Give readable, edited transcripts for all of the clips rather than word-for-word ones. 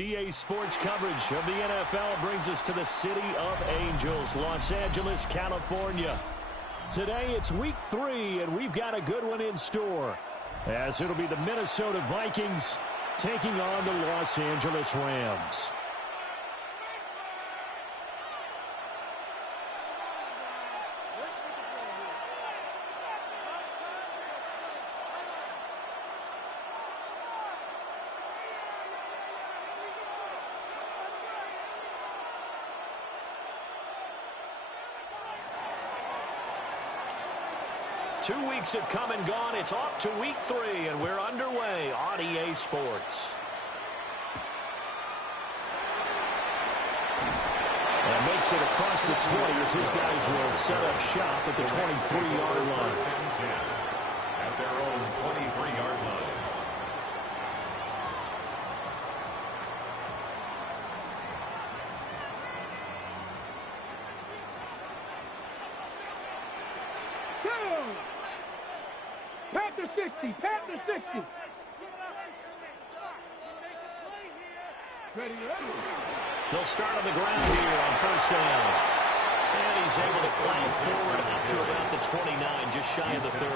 EA Sports coverage of the NFL brings us to the City of Angels, Los Angeles, California. Today it's week 3, and we've got a good one in store, as it'll be the Minnesota Vikings taking on the Los Angeles Rams. Two weeks have come and gone. It's off to week 3, and we're underway on EA Sports. And makes it across the 20 as his guys will set up shop at the 23-yard line. At their own 23-yard line. Panther 60, Panther 60. Ready. They'll start on the ground here on first down. And he's able to plow forward up to about the 29, just shy of the 30.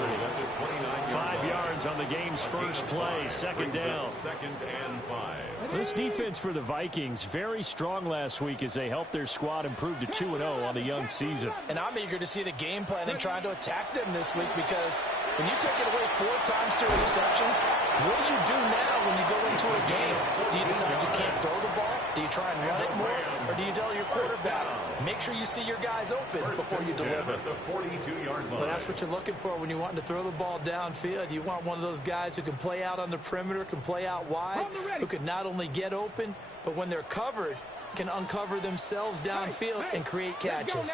5 yards on the game's first play, second down. Second and 5. This defense for the Vikings, very strong last week as they helped their squad improve to 2-0 on the young season. And I'm eager to see the game plan and trying to attack them this week, because when you take it away 4 times through interceptions, what do you do now when you go into a game? Do you decide you can't throw the ball? Do you try and run it more? Or do you tell your quarterback, make sure you see your guys open before you deliver? The 42-yard line. Well, that's what you're looking for when you're wanting to throw the ball downfield. You want one of those guys who can play out on the perimeter, can play out wide, who can not only get open, but when they're covered, can uncover themselves downfield and create catches.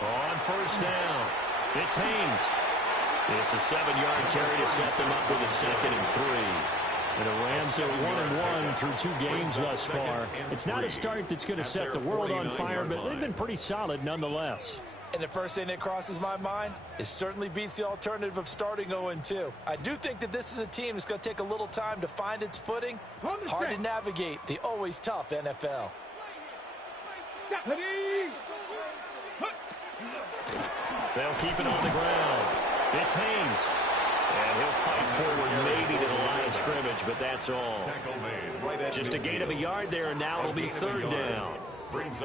On first down, it's Haynes. It's a 7-yard carry to set them up with a 2nd and 3. And the Rams are 1-1 through 2 games thus far. It's not a start that's going to set the world on fire, but they've been pretty solid nonetheless. And the first thing that crosses my mind, it certainly beats the alternative of starting 0-2. I do think that this is a team that's going to take a little time to find its footing. Hard to navigate the always tough NFL. They'll keep it on the ground. It's Haynes. And he'll fight forward maybe to the line of scrimmage, but that's all. Just a gain of a yard there, and now it'll be 3rd down.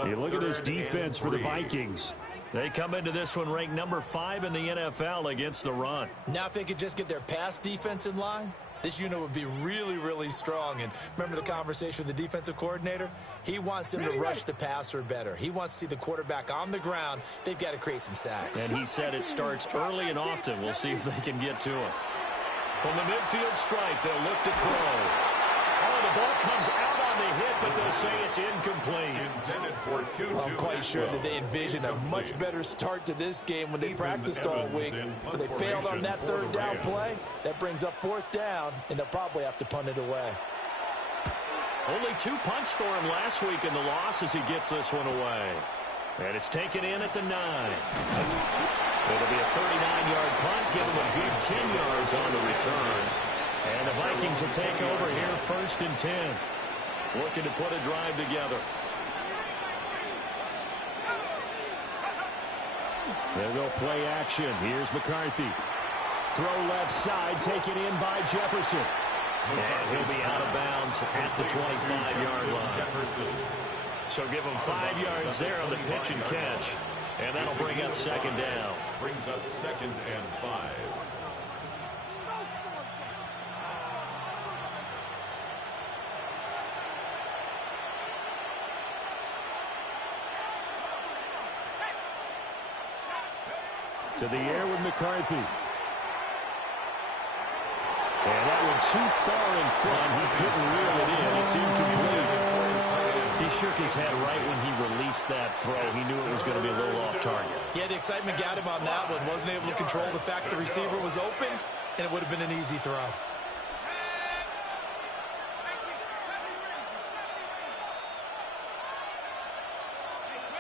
You look at this defense for the Vikings. They come into this one ranked number 5 in the NFL against the run. Now if they could just get their pass defense in line, this unit would be really, really strong. And remember the conversation with the defensive coordinator? He wants them to rush the passer better. He wants to see the quarterback on the ground. They've got to create some sacks. And he said it starts early and often. We'll see if they can get to him. From the midfield stripe, they'll look to throw. Oh, the ball comes out on the hit, but they'll say it's incomplete. Intended for 2-2. I'm quite sure that they envisioned a much better start to this game when they practiced all week. But they failed on that 3rd down play. That brings up 4th down, and they'll probably have to punt it away. Only 2 punts for him last week in the loss as he gets this one away. And it's taken in at the 9. It'll be a 39-yard punt, give him a good 10 yards on the return. And the Vikings will take over here 1st and 10. Looking to put a drive together. They'll go play action. Here's McCarthy. Throw left side, taken in by Jefferson. And he'll be out of bounds at the 25-yard line. So give him 5 yards there on the pitch and catch. And that'll bring up 2nd down. Brings up 2nd and 5. To the air with McCarthy. And that one too far in front. He couldn't reel it in. It's incomplete. He shook his head right when he released that throw. He knew it was going to be a little off target. Yeah, the excitement got him on that one. Wasn't able to control the fact the receiver was open, and it would have been an easy throw.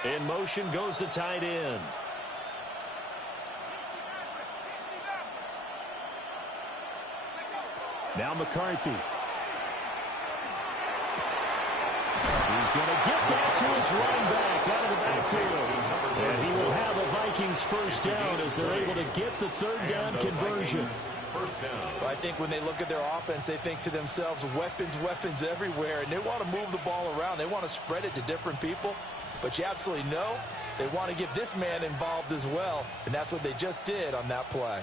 In motion goes the tight end. Now McCarthy. going to get that to his running back out of the backfield. And he will have a Vikings first down as they're able to get the third down conversion. First down. Well, I think when they look at their offense, they think to themselves, weapons, weapons everywhere, and they want to move the ball around. They want to spread it to different people, but you absolutely know they want to get this man involved as well, and that's what they just did on that play.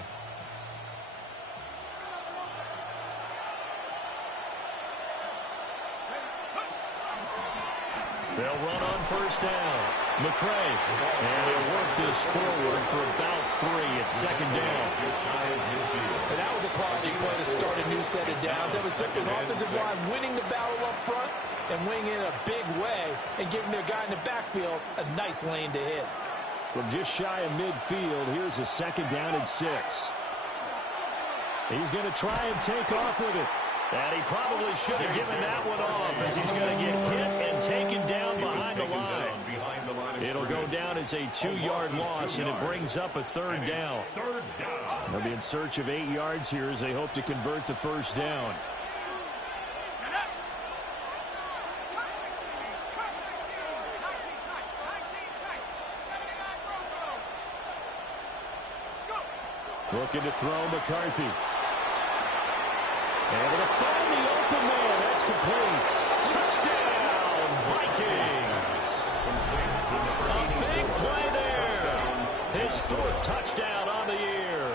They'll run on first down. McCray. And he'll work this forward for about 3 at second down. And that was a quality play to start a new set of downs. That was simply the offensive line winning the battle up front and winning in a big way and giving their guy in the backfield a nice lane to hit. From just shy of midfield, here's a second down and 6. He's going to try and take off with it. And he probably should have given that one off as he's going to get hit and taken down behind the line. It'll go down as a 2-yard loss, and it brings up a third down. They'll be in search of 8 yards here as they hope to convert the first down. Looking to throw McCarthy. Able to find the open man. That's complete. Touchdown, Vikings. A big play there. His 4th touchdown on the year.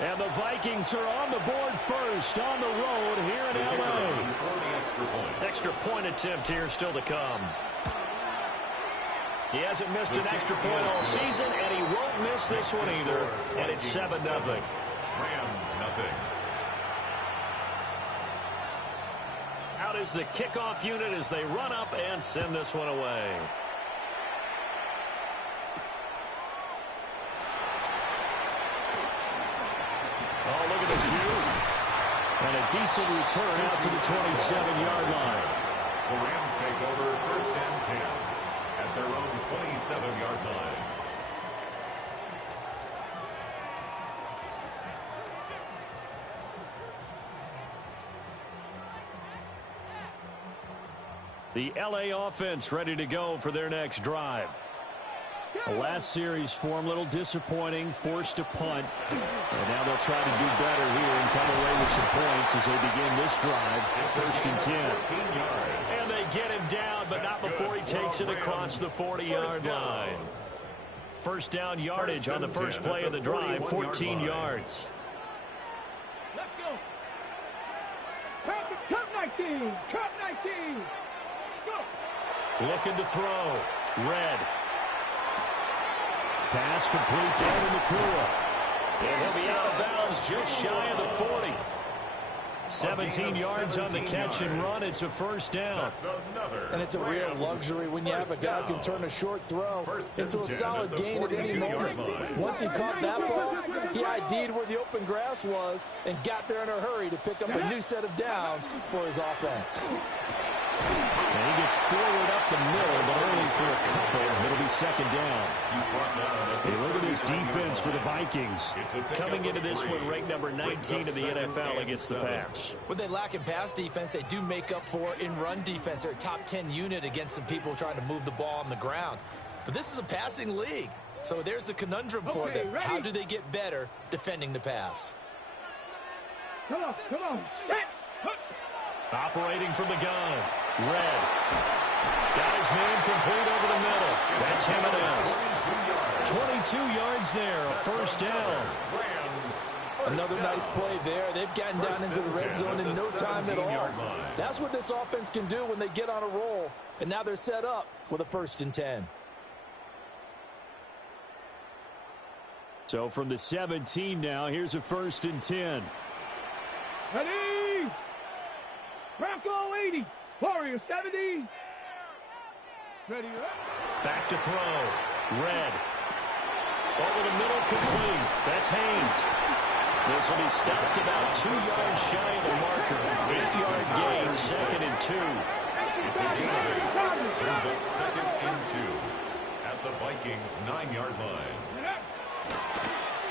And the Vikings are on the board first on the road here in L.A. Extra point attempt here still to come. He hasn't missed an extra point all season, and he won't miss this one either. And it's 7-0. Rams, nothing. Out is the kickoff unit as they run up and send this one away. Oh, look at the Jew. And a decent return out to the 27-yard line. The Rams take over first and 10 at their own 27-yard line. The L.A. offense ready to go for their next drive. The last series form, a little disappointing, forced a punt. And now they'll try to do better here and come away with some points as they begin this drive. First and 10. And they get him down, but not before he takes it across the 40-yard line. First down yardage on the first play of the drive, 14 yards. Let's go. Cut 19. Cut 19. Go. Looking to throw. Red. Pass complete down in the Kua. And he'll be out of bounds just shy of the 40. 17 yards on the catch and run. It's a first down. And it's a real luxury when you have a guy who can turn a short throw into a solid gain at any moment. Once he caught that ball, he ID'd where the open grass was and got there in a hurry to pick up a new set of downs for his offense. And he gets forward up the middle, but only for a couple. It'll be second down. Hey, look at this defense for the Vikings. Coming into this one, ranked number 19 in the NFL against the pass. What they lack in pass defense, they do make up for in run defense. They're a top 10 unit against some people trying to move the ball on the ground. But this is a passing league, so there's a conundrum for them. How do they get better defending the pass? Come on. Set. Operating from the gun. Red. Got his man complete over the middle. That's Jimenez. 22 yards there, a first down. Another nice play there. They've gotten down into the red zone in no time at all. That's what this offense can do when they get on a roll. And now they're set up with a first and 10. So from the 17 now, here's a first and 10. Ready. Bronco 80. Warrior 70. Ready. Back to throw. Red. Over the middle, complete. That's Haynes. This will be stopped about 2 yards shy of the marker. 8-yard gain, second and 2. It's a gain. Brings up second and 2 at the Vikings' 9-yard line.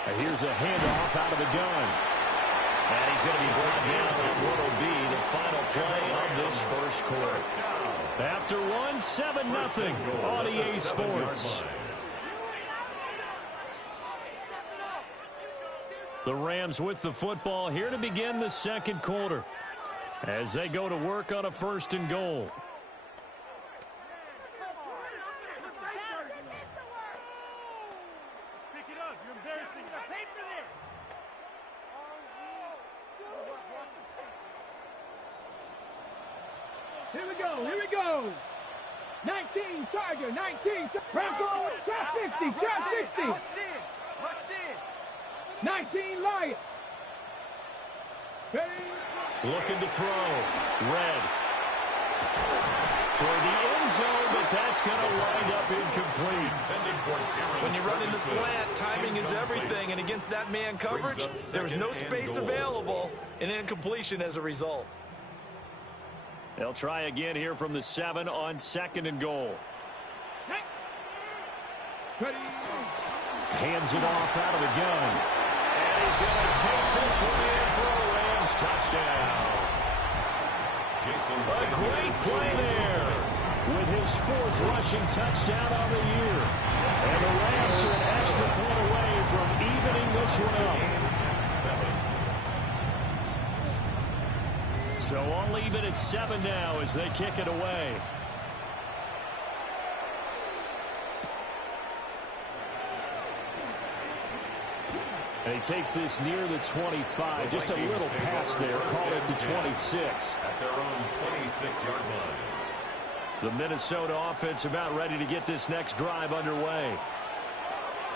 And here's a handoff out of the gun. And he's going to be brought down on what will be the final play of this first quarter. After one, 7-0 on EA Sports. The Rams with the football here to begin the second quarter as they go to work on a 1st and goal. Here we go, here we go. 19, Tiger, 19. Bronco, trap 60, trap 60. 19, Lion. Ready? Looking to throw. Red. Toward the end zone, but that's going to wind up incomplete. When you run into slant, timing is everything, and against that man coverage, there's no space available, and incompletion as a result. They'll try again here from the 7 on 2nd and goal. Ready? Hands it off out of the gun. And he's going to take this one in for a Rams touchdown. A great play there with his 4th rushing touchdown on the year. And the Rams are an extra point away from evening this one up. So all even at 7 now as they kick it away. And he takes this near the 25. Just a little pass there. Call it the 26. At their own 26-yard line. The Minnesota offense about ready to get this next drive underway.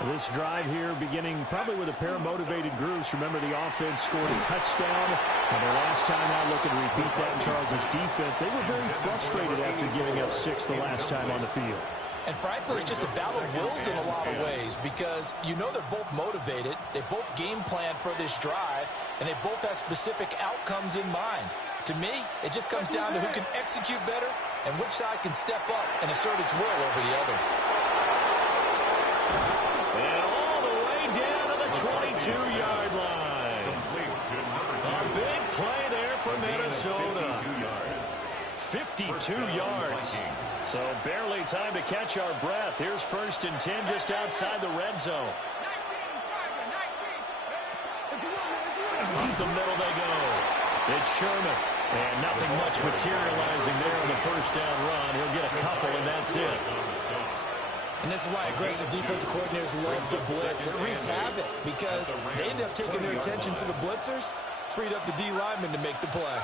This drive here beginning probably with a pair of motivated groups. Remember, the offense scored a touchdown. And the last time out, looking to repeat that in Charles' defense, they were very frustrated after giving up 6 the last time on the field. And frankly, it's just a battle of wills in a lot of ways because you know they're both motivated. They both game plan for this drive, and they both have specific outcomes in mind. To me, it just comes down to who can execute better and which side can step up and assert its will over the other. And all the way down to the 22-yard line. A big play there for Minnesota. 52 yards. So barely time to catch our breath. Here's 1st and 10 just outside the red zone. Up the middle they go. It's Sherman. And nothing much materializing there on the 1st down run. He'll get a couple, and that's it. And this is why aggressive defensive coordinators love to blitz. It wreaks havoc because they end up taking their attention to the blitzers, freed up the D lineman to make the play.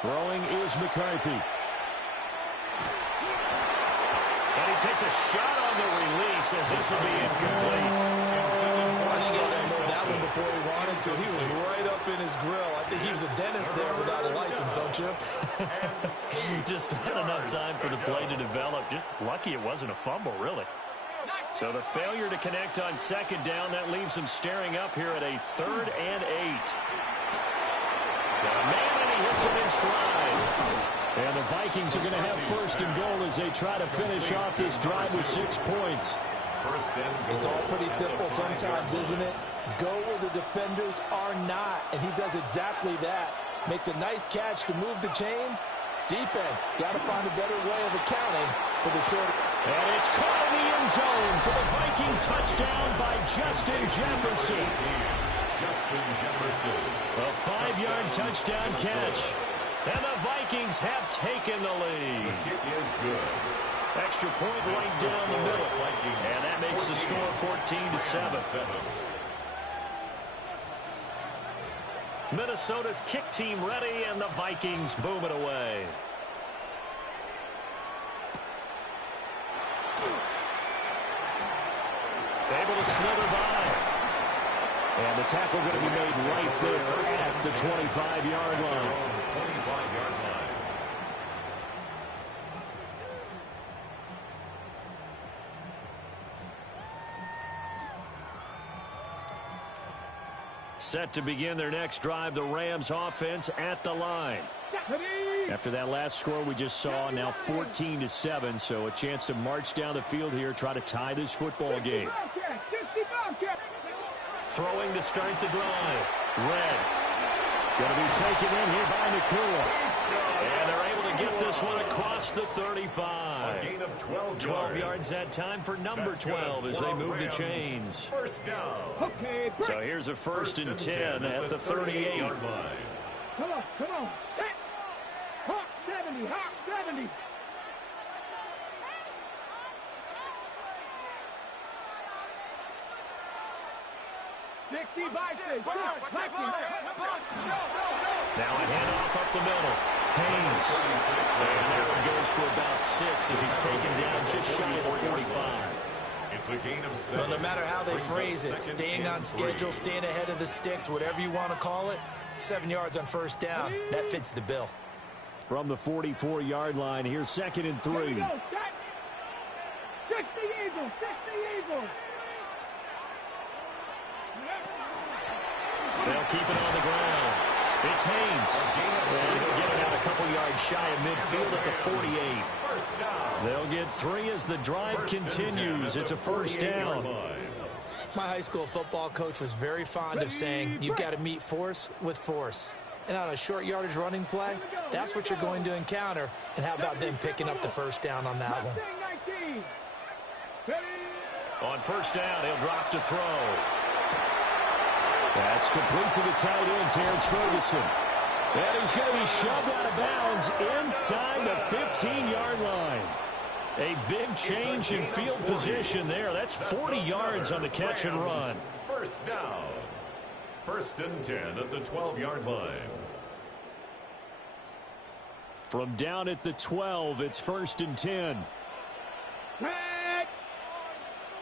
Throwing is McCarthy. And he takes a shot on the release as this will be incomplete. I think he had that one before he wanted to. He was right up in his grill. I think he was a dentist there without a license, don't you? Just not enough time for the play to develop. Just lucky it wasn't a fumble, really. So the failure to connect on 2nd down, that leaves him staring up here at a 3rd and 8. Man, and he hits it in stride. And the Vikings are going to have 1st and goal as they try to finish off this drive with 6 points. It's all pretty simple sometimes, isn't it? Go where the defenders are not, and he does exactly that. Makes a nice catch to move the chains. Defense, got to find a better way of accounting for the short. And it's caught in the end zone for the Viking touchdown by Justin Jefferson. A 5-yard touchdown catch. And the Vikings have taken the lead. The kick is good. Extra point right down the middle. And that makes the score 14-7. Minnesota's kick team ready, and the Vikings boom it away. Able to slither by. And the tackle going to be made right there at the 25-yard line. 25-yard line. Set to begin their next drive, the Rams offense at the line. Ready? After that last score we just saw, now 14-7, so a chance to march down the field here, try to tie this football game. Throwing to start the drive. Red. Going to be taken in here by Nakua. And they're able to get this one across the 35. A gain of 12 yards that time for number 12 as they move the chains. First down. So here's a 1st and 10 at the 38-yard line. Come on. Set. Hawk 70. 60 by 6. Now a handoff up the middle. Haynes. And there it goes for about 6 as he's taken down just shy of the 45. It's a gain of 7. Well, no matter how they phrase it, staying on schedule, staying ahead of the sticks, whatever you want to call it, 7 yards on 1st down. That fits the bill. From the 44-yard line, here's 2nd and 3. 60 Eagles. They'll keep it on the ground. It's Haynes. And he'll get it out a couple yards shy of midfield at the 48. They'll get 3 as the drive continues. It's a 1st down. My high school football coach was very fond of saying, you've got to meet force with force. And on a short yardage running play, that's what you're going to encounter. And how about them picking up the 1st down on that one? On 1st down, he'll drop to throw. That's complete to the tight end, Terrence Ferguson. And he's going to be shoved out of bounds inside the 15-yard line. A big change in field position there. That's 40 yards on the catch and run. 1st down. 1st and 10 at the 12-yard line. From down at the 12, it's 1st and 10. Back.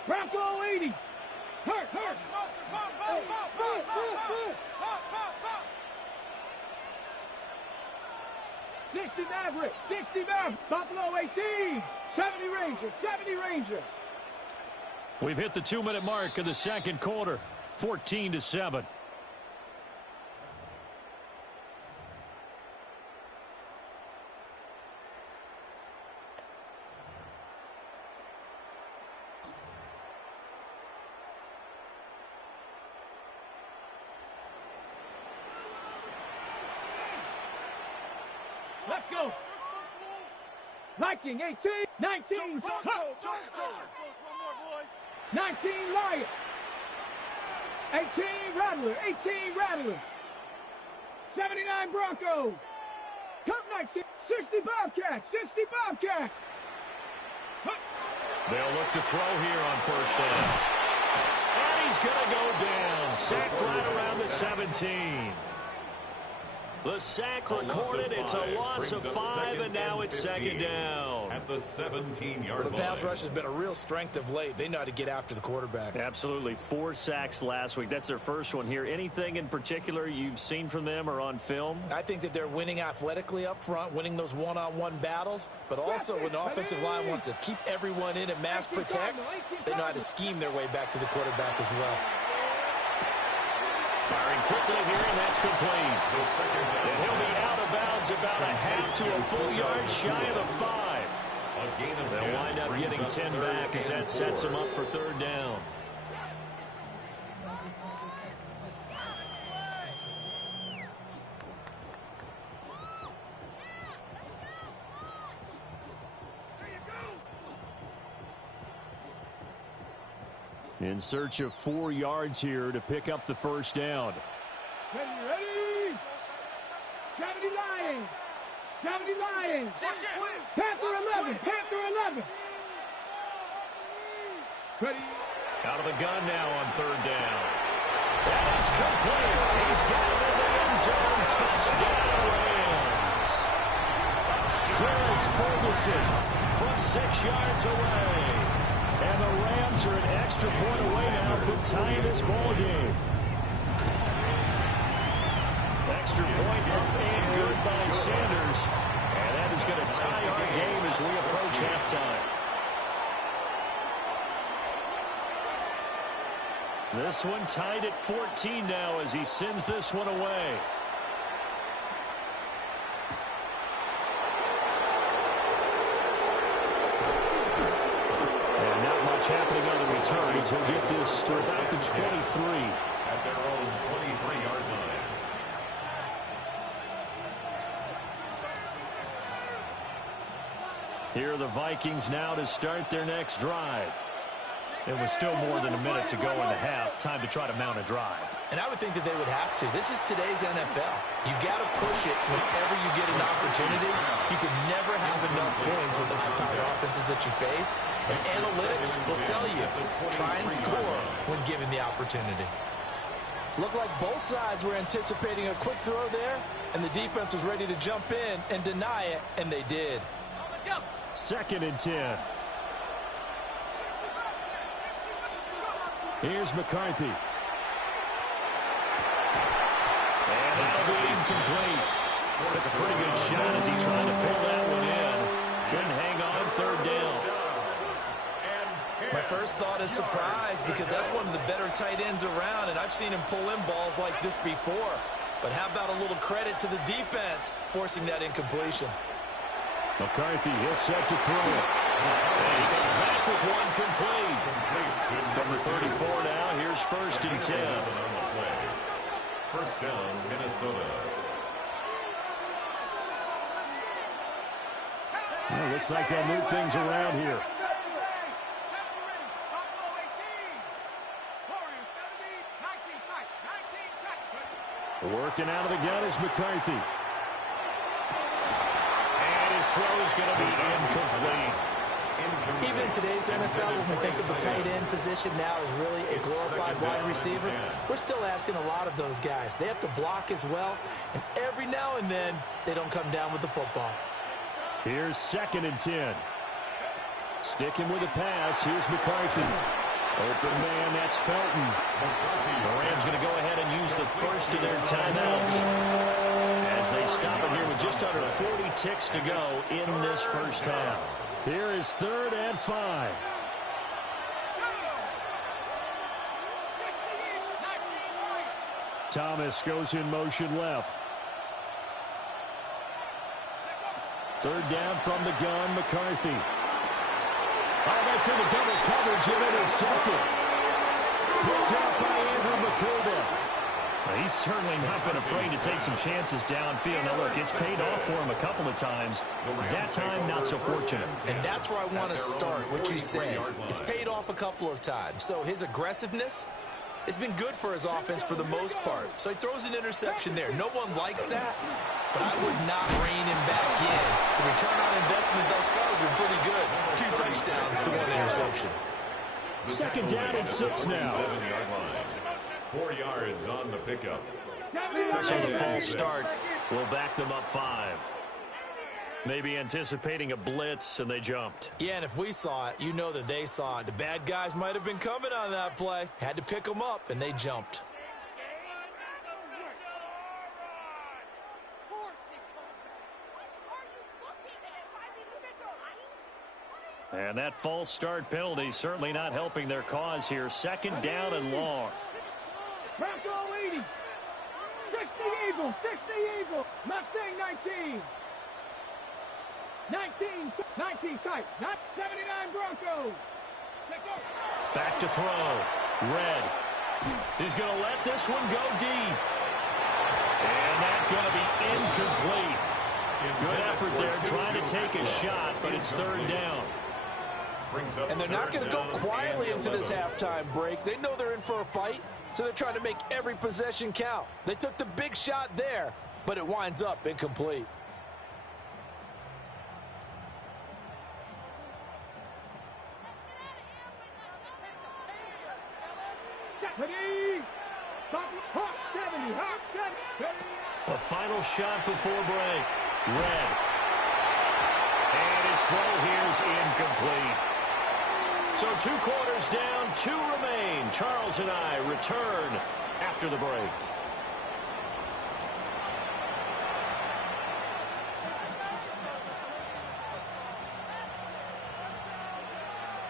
Bronco 80. Hurt. 60 Maverick. Buffalo 18. 70 Ranger. We've hit the 2-minute mark of the 2nd quarter. 14-7. Let's go. Viking 18, 19. 19 Lion. 18 Rattler. 79 Bronco. Cup 19. 60 Bobcat. They'll look to throw here on 1st down. And he's going to go down. Sacked right around the 17. The sack recorded. It's a loss of 5, and now it's 2nd down. At the 17-yard line. The pass rush has been a real strength of late. They know how to get after the quarterback. Absolutely. 4 sacks last week. That's their first one here. Anything in particular you've seen from them or on film? I think that they're winning athletically up front, winning those one-on-one battles, but also when the offensive line wants to keep everyone in and mass protect, they know how to scheme their way back to the quarterback as well. Firing quickly here, and that's complete. And he'll be out of bounds about a half to a full yard shy of the 5. They'll wind up getting 10 back as that sets them up for 3rd down. In search of 4 yards here to pick up the 1st down. Ready? 70 Lions. Panther 11. Ready? Out of the gun now on 3rd down. And it's complete. He's got it in the end zone. Touchdown, Rams. Terrence Ferguson from 6 yards away. And the Rams are an extra point away now from tying this ball game. Extra point up and good by Sanders. And that is going to tie our game as we approach halftime. This one tied at 14 now as he sends this one away. happening on the returns. He'll get this to about the 23. At their own 23-yard line. Here are the Vikings now to start their next drive. There was still more than a minute to go in the half. Time to try to mount a drive. And I would think that they would have to. This is today's NFL. You got to push it whenever you get an opportunity. You can never have enough points with the high-powered offenses that you face. And analytics will tell you, try and score when given the opportunity. Looked like both sides were anticipating a quick throw there, and the defense was ready to jump in and deny it, and they did. 2nd and 10. Here's McCarthy. And that'll be incomplete. Took a pretty good shot as he tried to pull that one in. Couldn't hang on, 3rd down. My first thought is surprise because that's one of the better tight ends around, and I've seen him pull in balls like this before. But how about a little credit to the defense forcing that incompletion? McCarthy, he'll set to throw it. And he comes back with one complete. Number 34 now. Here's 1st and 10. First down, Minnesota. Well, looks like they'll move things around here. Working out of the gun is McCarthy. And his throw is going to be incomplete. Even in today's NFL, when we think of the tight end position now as really a glorified wide receiver, we're still asking a lot of those guys. They have to block as well, and every now and then, they don't come down with the football. Here's 2nd and 10. Sticking with the pass. Here's McCarthy. Open man, that's Felton. The Rams going to go ahead and use the first of their timeouts as they stop it here with just under 40 ticks to go in this first half. Here is 3rd and 5. Thomas goes in motion left. 3rd down from the gun, McCarthy. Oh, that's in the double coverage and intercepted. Picked up by Andrew McCullough. He's certainly not been afraid to take some chances downfield. Now, look, it's paid off for him a couple of times. That time, not so fortunate. And that's where I want to start, what you said. It's paid off a couple of times. So his aggressiveness has been good for his offense for the most part. So he throws an interception there. No one likes that, but I would not rein him back in. The return on investment thus far has been pretty good. 2 touchdowns to 1 interception. 2nd down and 6 now. 7-yard line. 4 yards on the pickup. So the false start will back them up 5. Maybe anticipating a blitz, and they jumped. Yeah, and if we saw it, you know that they saw it. The bad guys might have been coming on that play. Had to pick them up, and they jumped. And that false start penalty certainly not helping their cause here. 2nd down and long. Bronco 80. 60 Eagles. 60 Eagles. Mustang 19. 19 tight. Not 79 Broncos. Back to throw. Red. He's going to let this one go deep. And that's going to be incomplete. Good effort there trying to take a shot, but it's 3rd down. And they're not going to go quietly into this halftime break. They know they're in for a fight, so they're trying to make every possession count. They took the big shot there, but it winds up incomplete. A final shot before break. Red. And his throw here is incomplete. So 2 quarters down, 2 remain. Charles and I return after the break.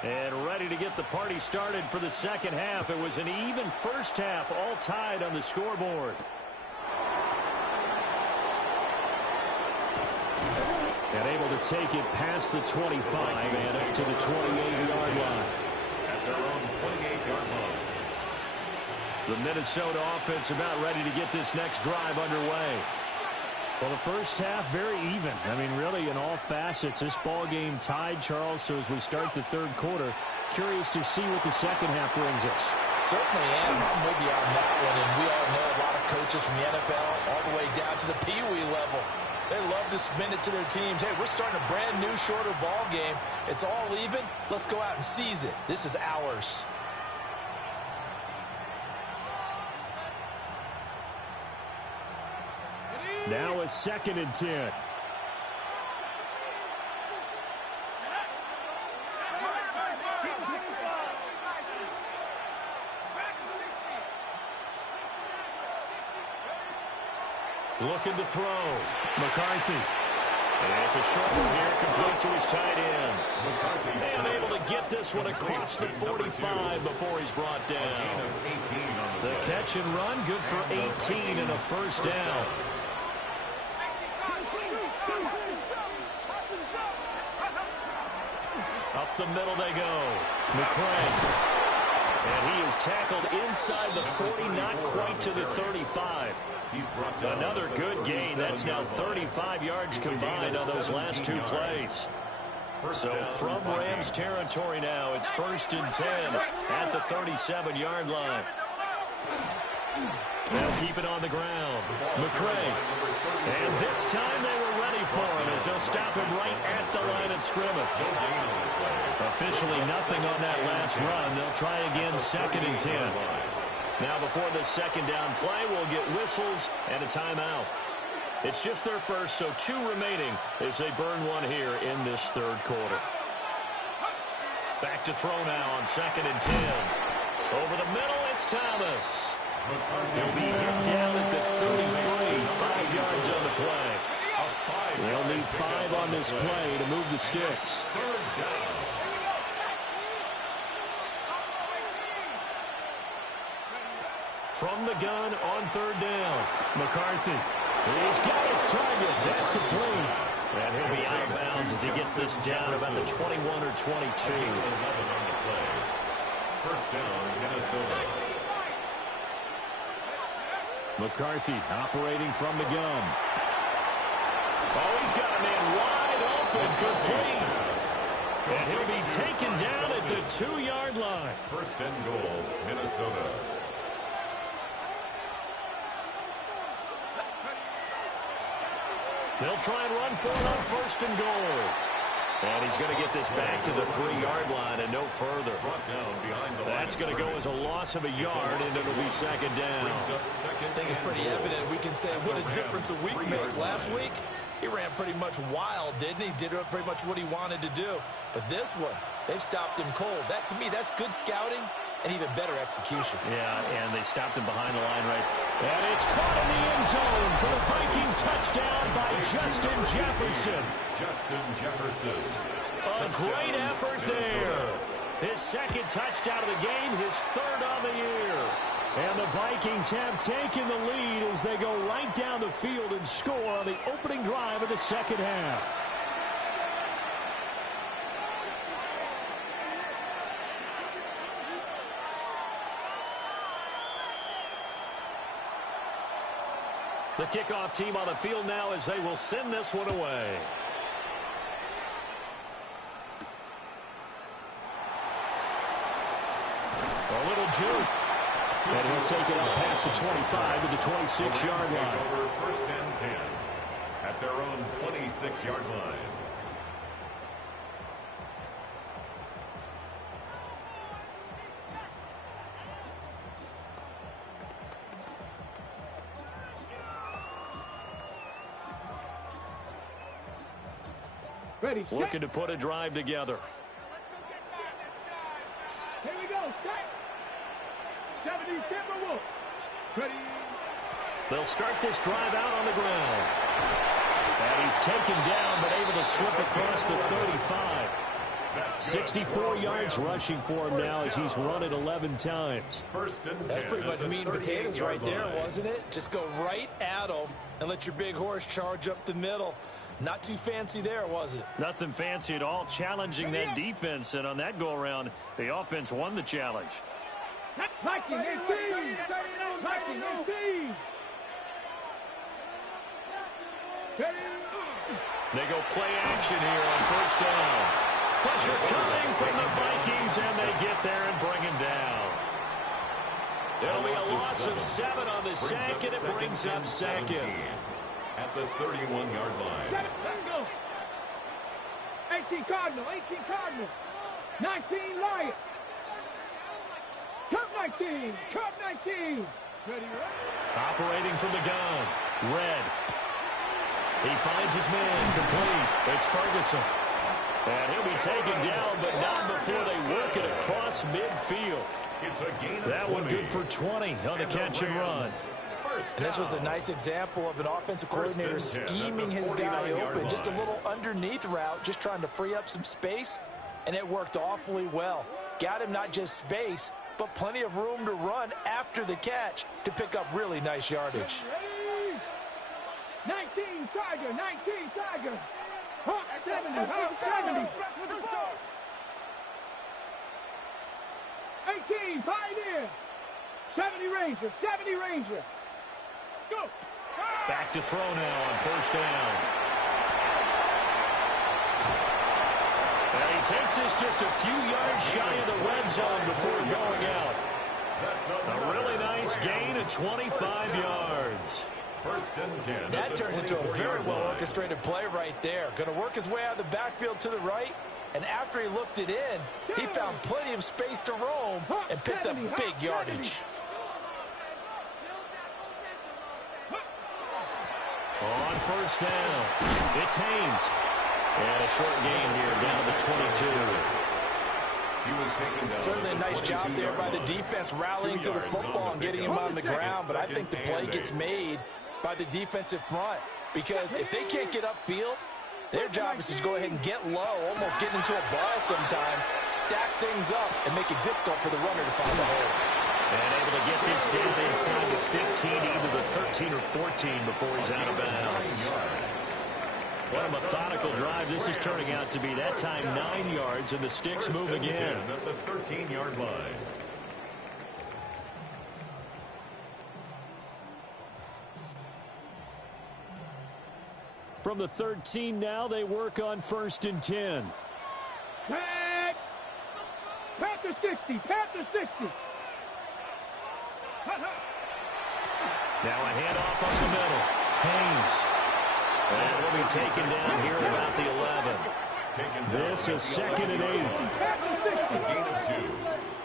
And ready to get the party started for the second half. It was an even first half, all tied on the scoreboard. And able to take it past the 25 and up to the 28-yard line. At their own 28-yard line. The Minnesota offense about ready to get this next drive underway. Well, the first half, very even. I mean, really, in all facets, this ball game tied, Charles. So as we start the third quarter, curious to see what the second half brings us. Certainly am. I'm with you on that one. And we all know a lot of coaches from the NFL all the way down to the Pee Wee level. They love to spin it to their teams. Hey, we're starting a brand new, shorter ball game. It's all even. Let's go out and seize it. This is ours. Now a 2nd and 10. Looking to throw. McCarthy. And it's a short one here, complete to his tight end. And able to get this one across the 45 before he's brought down. The catch and run, good for 18 and a first down. Up the middle they go. McCray. And he is tackled inside the 40, not quite to the 35. Another good gain. That's now 35 yards combined on those last two plays. So from Rams territory now, it's 1st and 10 at the 37-yard line. They'll keep it on the ground. McCray. And this time they were ready for him as they'll stop him right at the line of scrimmage. Officially nothing on that last run. They'll try again 2nd and 10. Now before the second down play, we'll get whistles and a timeout. It's just their first, so 2 remaining as they burn one here in this third quarter. Back to throw now on 2nd and 10. Over the middle, it's Thomas. He'll be hit down at the 33, 5 yards on the play. They'll need 5 on this play to move the sticks. From the gun on 3rd down. McCarthy. He's got his target. That's complete. And he'll be out of bounds as he gets this down about the 21 or 22. 1st down, Minnesota. McCarthy operating from the gun. Oh, he's got a man wide open, complete. And he'll be taken down at the 2-yard line. 1st and goal, Minnesota. They'll try and run for it on 1st and goal. And he's going to get this back to the 3-yard line and no further. That's going to go as a loss of a yard, and it'll be 2nd down. I think it's pretty evident. We can say what a difference a week makes. Last week, he ran pretty much wild, didn't he? Did pretty much what he wanted to do. But this one, they've stopped him cold. That, to me, that's good scouting and even better execution. Yeah, and they stopped him behind the line right. And it's caught in the end zone for the Viking touchdown by Justin Jefferson. Justin Jefferson. A great effort there. His 2nd touchdown of the game, his 3rd on the year. And the Vikings have taken the lead as they go right down the field and score on the opening drive of the second half. The kickoff team on the field now as they will send this one away. A little juke. And he'll take it up past the 25 to the 26-yard line. Over 1st and 10 at their own 26-yard line. Ready, Looking to put a drive together. Here we go. Start. 70 Timberwolves. Ready. They'll start this drive out on the ground. And he's taken down, but able to slip across the 35. 64 yards rushing for him now as he's run it 11 times. That's pretty much meat and potatoes right there, wasn't it? Just go right at him and let your big horse charge up the middle. Not too fancy there, was it? Nothing fancy at all, challenging that defense, and on that go-around, the offense won the challenge. Liking and team. Liking and team. They go play action here on first down. Pressure coming from the Vikings, and they get there and bring him down. It'll be a loss of 7 on the sack, and it brings up second. At the 31-yard line. 18 Cardinal, 18 Cardinal. 19 Lions. Cup 19, Cup 19. Ready, Operating from the gun. Red. He finds his man complete. It's Ferguson. And he'll be taken down, but not before they work it across midfield. It's a gain of that 20. one good for 20 on the catch and run. And this was a nice example of an offensive coordinator scheming his guy open. Just a little underneath route, just trying to free up some space, and it worked awfully well. Got him not just space, but plenty of room to run after the catch to pick up really nice yardage. 19 Tiger, 19 Tiger. Hawk 70, Hawk 70. 18 Pioneer. 70 Ranger, 70 Ranger. Go. Back to throw now on first down. And he takes this just a few yards shy of the red zone before going out. A really nice gain of 25 yards. First and 10. That turned into a very well-orchestrated play right there. Going to work his way out of the backfield to the right, and after he looked it in, he found plenty of space to roam and picked up big yardage. On first down, it's Haynes. And a short gain here down to 22. He was taken down. Certainly a nice job there by the defense rallying to the football and getting him on the ground, but I think the play gets made by the defensive front, because if they can't get upfield, their job is to go ahead and get low, almost get into a ball sometimes, stack things up, and make it difficult for the runner to find the hole. And able to get this down inside the 15, either the 13 or 14 before he's out of bounds. What a methodical drive this is turning out to be. That time 9 yards, and the sticks move again. At the 13-yard line. From the 13 now, they work on first and 10. Panther 60, Panther 60. Now a handoff up the middle. Haynes. And will be taken down here about the 11. This is second and 8. A gain of 2.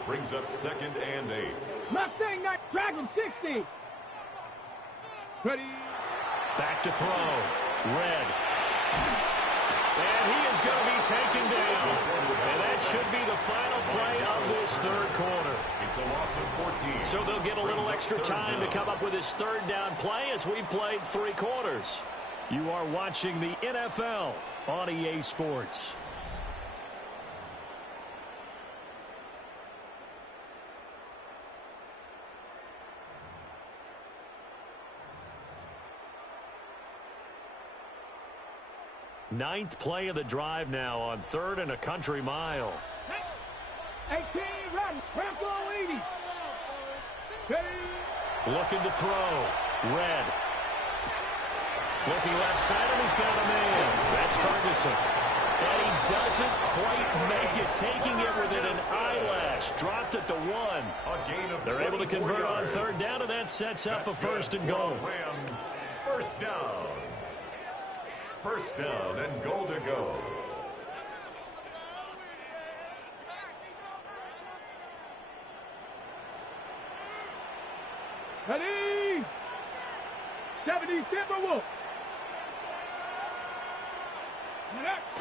Brings up second and 8. Mustang Knight, Dragon 60. Ready. Back to throw. Red. And he is going to be taken down. And that should be the final play of this third quarter. It's a loss of 14. So they'll get a little extra time to come up with this third down play as we've played 3 quarters. You are watching the NFL on EA Sports. Ninth play of the drive now on third and a country mile. 18 run, Rambo 80. Looking to throw. Red. Looking left side, and he's got a man. That's Ferguson. And he doesn't quite make it, taking it within an eyelash. Dropped at the 1. They're able to convert on third down, and that sets up a first and goal. Rams, first down. First down and goal to go. Ready. 70 Timberwolf.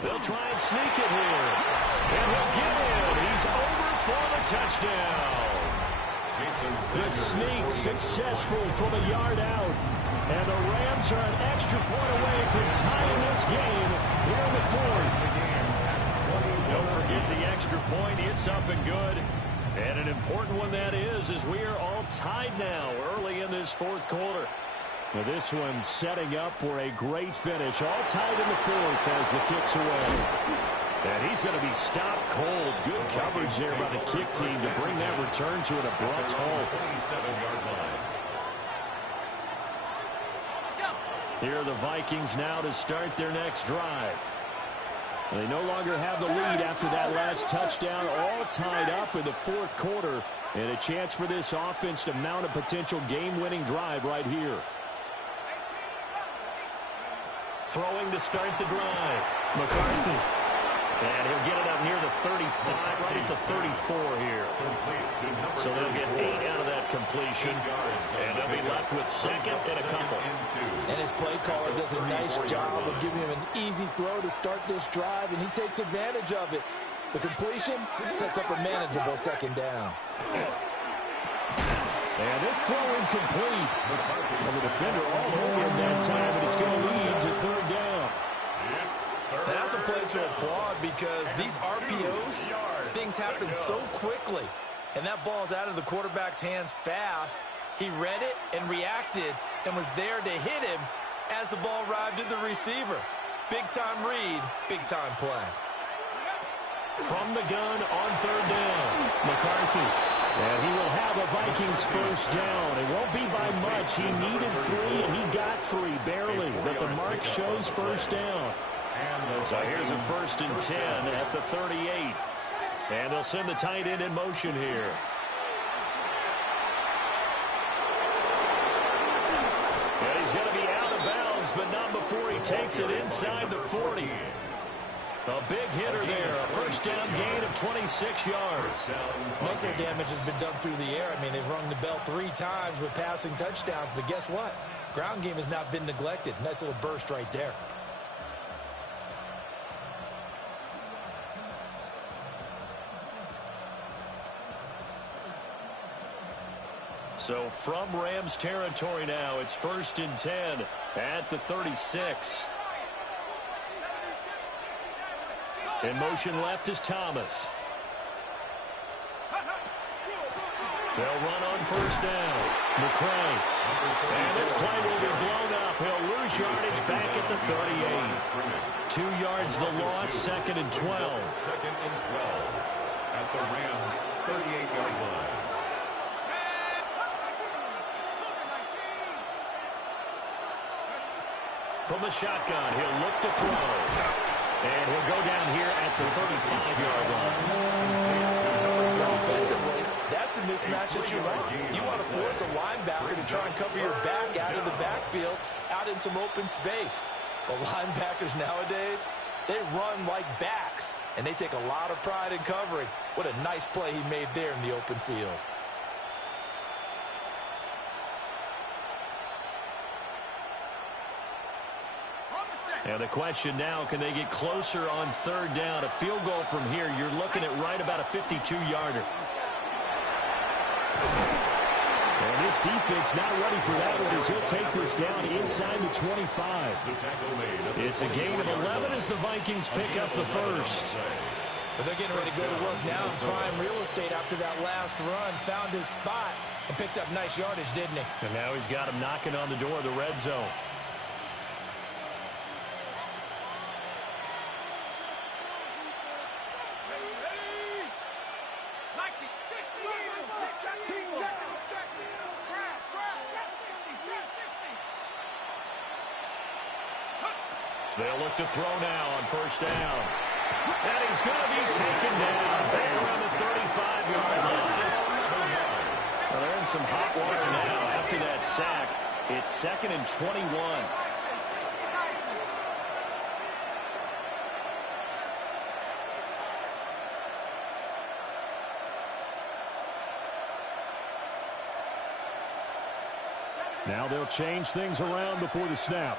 They'll try and sneak it here. And he'll get in. He's over for the touchdown. The sneak successful from a yard out. And the Rams are an extra point away from tying this game here in the fourth. Don't forget the extra point. It's up and good. And an important one that is, as we are all tied now early in this fourth quarter. Now this one setting up for a great finish. All tied in the fourth as the kick's away. And he's going to be stopped cold. Good coverage there by the kick team to bring that return to an abrupt halt. 27-yard line. Here are the Vikings now to start their next drive. They no longer have the lead after that last touchdown, all tied up in the fourth quarter, and a chance for this offense to mount a potential game-winning drive right here. Throwing to start the drive. McCarthy. And he'll get it up near the 35, right at the 34 here. So they'll get 8 out of that completion, and they'll be left with second and a couple. And his play caller does a nice job of giving him an easy throw to start this drive, and he takes advantage of it. The completion sets up a manageable second down. And this throw incomplete. And the defender all over him that time, and it's going to lead to third down. That's a play to applaud because these RPOs, things happen so quickly. And that ball's out of the quarterback's hands fast. He read it and reacted and was there to hit him as the ball arrived at the receiver. Big-time read, big-time play. From the gun on third down, McCarthy. And he will have a Vikings first down. It won't be by much. He needed 3, and he got 3, barely. But the mark shows first down. So here's a 1st and 10 at the 38. And they'll send the tight end in motion here. And he's going to be out of bounds, but not before he takes it inside the 40. A big hitter there, a first down gain of 26 yards. Most of the damage has been done through the air. I mean, they've rung the bell 3 times with passing touchdowns, but guess what? Ground game has not been neglected. Nice little burst right there. So from Rams territory now, it's 1st and 10 at the 36. In motion left is Thomas. They'll run on first down. McCray. And this play will be blown up. He'll lose yardage back at the 38. 2 yards the loss, 2nd and 12. 2nd and 12 at the Rams' 38-yard line. From the shotgun, he'll look to throw. And he'll go down here at the 35-yard line. Offensively, that's the mismatch that you want. You want to force a linebacker to try and cover your back out of the backfield, out in some open space. But linebackers nowadays, they run like backs, and they take a lot of pride in covering. What a nice play he made there in the open field. And the question now, can they get closer on third down? A field goal from here, you're looking at right about a 52-yarder. And this defense not ready for that one as he'll take this down inside the 25. It's a gain of 11 as the Vikings pick up the first. But they're getting ready to go to work now in prime real estate after that last run. Found his spot and picked up nice yardage, didn't he? And now he's got him knocking on the door of the red zone. They'll look to throw now on first down. And he's going to be taken down back around the 35-yard line. Well, they're in some hot water now after that sack. It's 2nd and 21. Now they'll change things around before the snap.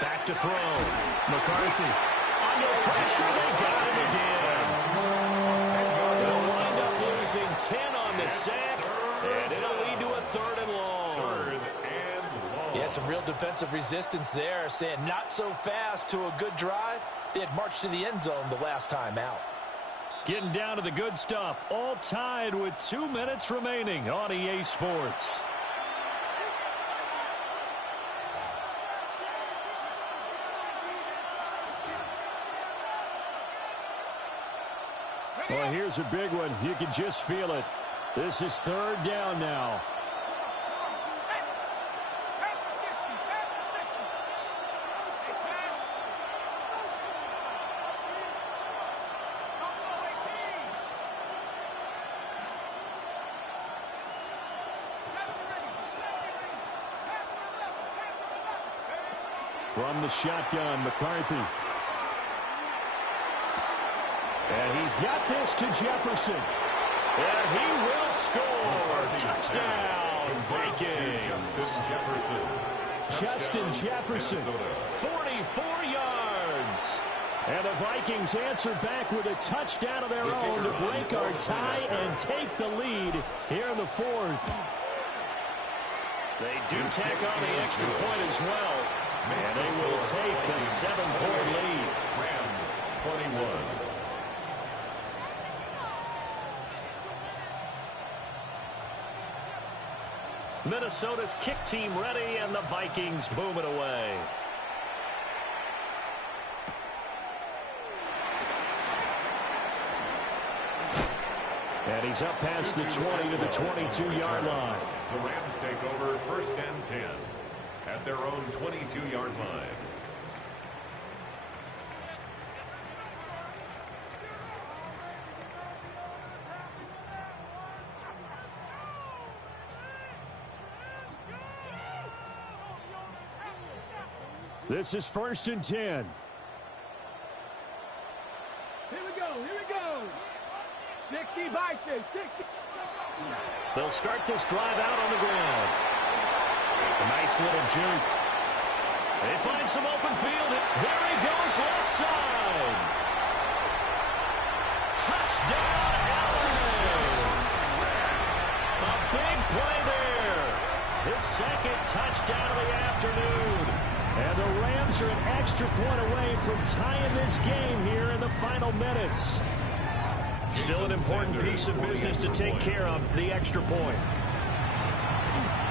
Back to throw. McCarthy. Under pressure, they got him again. They'll wind up losing 10 on the sack, and it'll lead to a 3rd and long. Yeah, some real defensive resistance there, saying not so fast to a good drive. They had marched to the end zone the last time out. Getting down to the good stuff. All tied with 2 minutes remaining on EA Sports. Well, here's a big one. You can just feel it. This is 3rd down now. From the shotgun, McCarthy. And he's got this to Jefferson. And he will score. Touchdown, Vikings. Justin Jefferson, 44 yards. And the Vikings answer back with a touchdown of their own to break our tie and take the lead here in the 4th. They do tack on the extra point as well. And they will take a 7-point lead. Rams 21. Minnesota's kick team ready, and the Vikings boom it away. And he's up past the 20 to the 22-yard line. The Rams take over 1st and 10 at their own 22-yard line. This is 1st and 10. Here we go, here we go. 60 Vikings, 60. They'll start this drive out on the ground. A nice little juke. They find some open field. There he goes, left side. Touchdown, Allen. A big play there. His 2nd touchdown of the afternoon. And the Rams are an extra point away from tying this game here in the final minutes. Still an important piece of business to take care of, the extra point.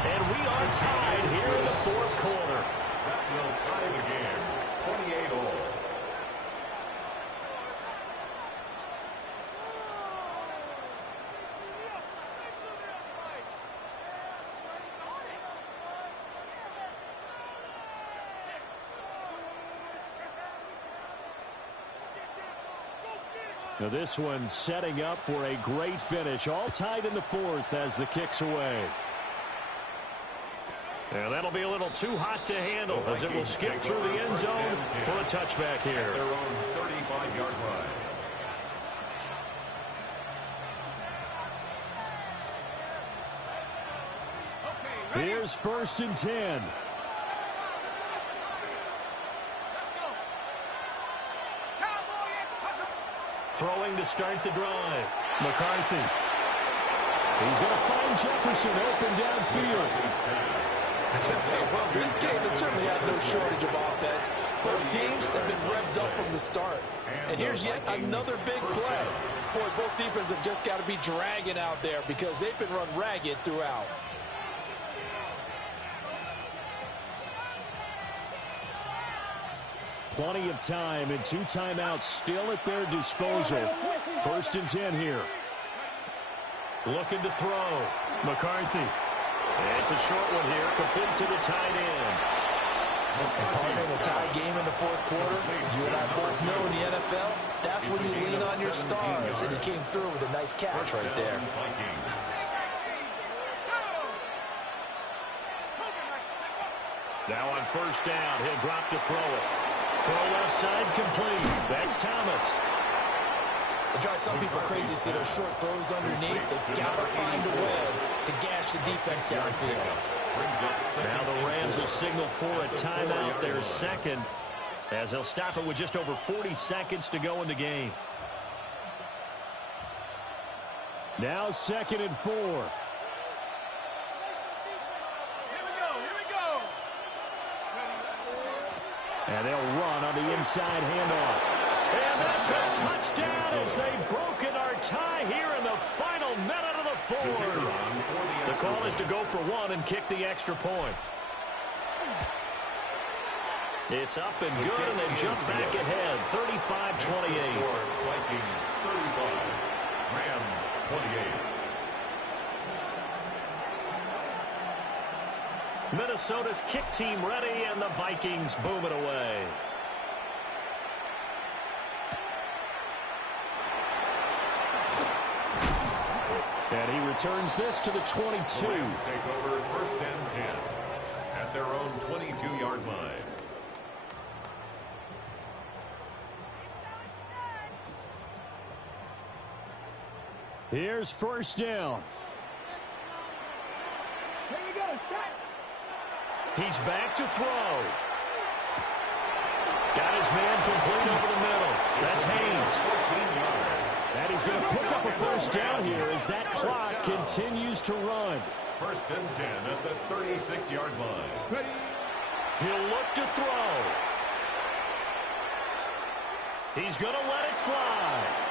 And we are tied here in the 4th quarter. That will tie the game, 28 all. Now this one setting up for a great finish. All tied in the 4th as the kick's away. And that'll be a little too hot to handle as it will skip through the end zone for a touchback here. Their own 35-yard line. Here's 1st and 10. Throwing to start the drive. McCarthy. He's going to find Jefferson open downfield. Well, this game has certainly had no shortage of offense. Both teams have been revved up from the start. And here's yet another big play. Boy, both defenses have just got to be dragging out there because they've been run ragged throughout. Plenty of time and 2 timeouts still at their disposal. 1st and 10 here. Looking to throw. McCarthy. It's a short one here, complete to the tight end. Partner in a tie game in the 4th quarter, you and I both know in the NFL, that's when you lean on your stars, and he came through with a nice catch right there. Now on 1st down, he'll drop to throw it. Throw left side complete. That's Thomas. It drives some people crazy to see those short throws underneath. They've got to find a way to gash the defense downfield. Now the Rams will signal for a timeout, their 2nd, as they'll stop it with just over 40 seconds to go in the game. Now 2nd and 4. And they'll run on the inside handoff. And that's a touchdown as they've broken our tie here in the final minute of the fourth. The call is to go for one and kick the extra point. It's up and good, and they jump back ahead, 35-28. Vikings 35, Rams 28. Minnesota's kick team ready, and the Vikings boom it away. And he returns this to the 22. The Rams take over 1st and 10 at their own 22-yard line. Here's 1st down. Here we go. Set. He's back to throw. Got his man complete over the middle. That's Haynes. 14 yards. And he's going to pick up a 1st down here as that clock continues to run. 1st and 10 at the 36-yard line. Ready. He'll look to throw. He's going to let it fly.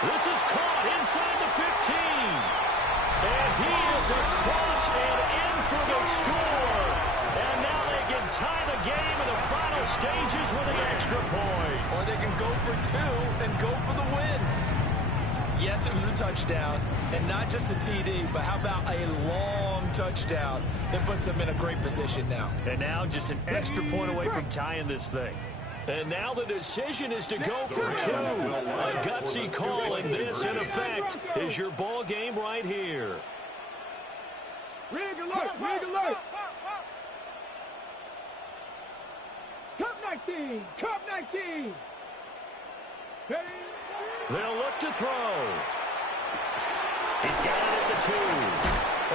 This is caught inside the 15. And he is across and in for the score. And now they can tie the game in the final stages with an extra point. Or they can go for two and go for the win. Yes, it was a touchdown, and not just a TD, but how about a long touchdown that puts them in a great position now. And now just an extra point away from tying this thing. And now the decision is to go for two. A gutsy call, and this, in effect, is your ball game right here. Rig alert. Rig alert. Cup 19. Cup 19. Ready. They'll look to throw. He's got it at the 2.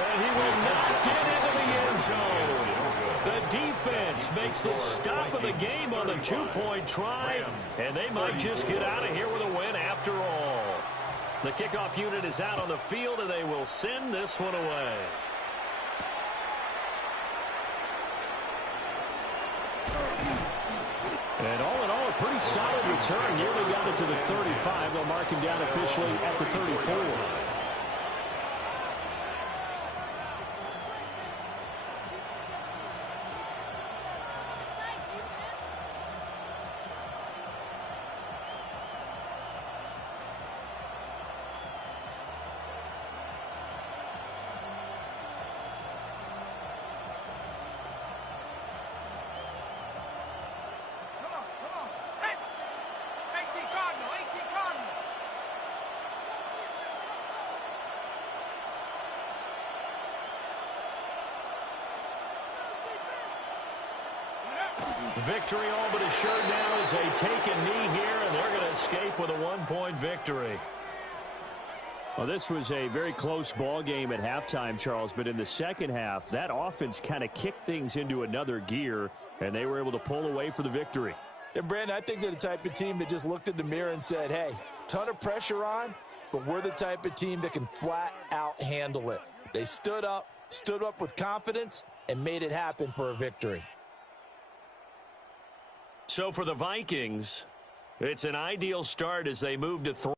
And he will not get into the end zone. The defense makes the stop of the game on the 2-point try, and they might just get out of here with a win after all. The kickoff unit is out on the field, and they will send this one away. And all in all, a pretty solid return. Nearly got it to the 35. They'll mark him down officially at the 34. Victory all but assured now as they take a knee here, and they're going to escape with a 1-point victory. Well, this was a very close ball game at halftime, Charles, but in the second half, that offense kind of kicked things into another gear, and they were able to pull away for the victory. And, Brandon, I think they're the type of team that just looked in the mirror and said, hey, ton of pressure on, but we're the type of team that can flat out handle it. They stood up with confidence, and made it happen for a victory. So for the Vikings, it's an ideal start as they move to 3.